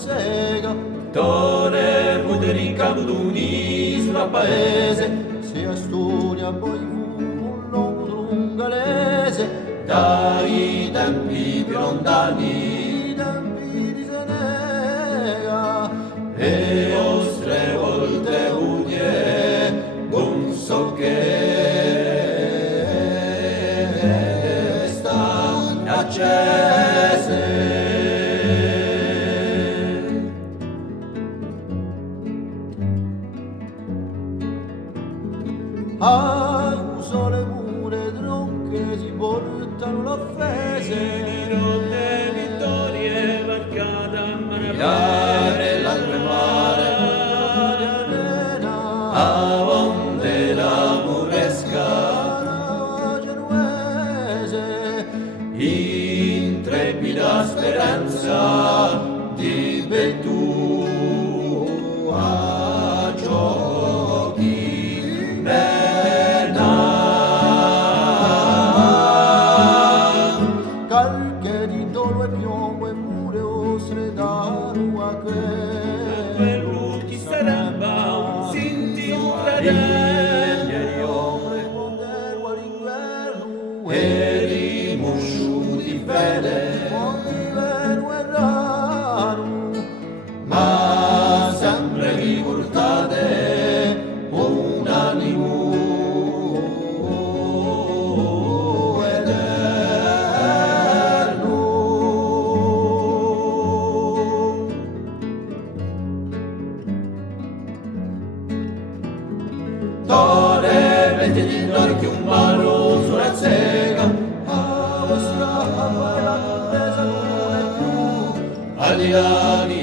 sega, Tore Muderica Buduni sulla paese, se a storia poi fu un lungo drungalese, dai tempi più lontani, i tempi di Senega, e vostre volte udie, non so che stanno accese. Ah, un sole pure tronche si portano l'offese, Di notte vittorie varcata a Mare, lacrimare, arena, a onde la muresca, genuese, intrepida speranza di tua giochi bella. calche di dolo e piombo e mure ostre da rua Quell'ulti sarebbe sinti un e ombre poter all'inverno e rimusciuti fede, l'inverno è raro, ma sempre ricordate un animo eterno. Tore vedi di noi che un mano sulla sega, La vostra la contesa non è più al di là di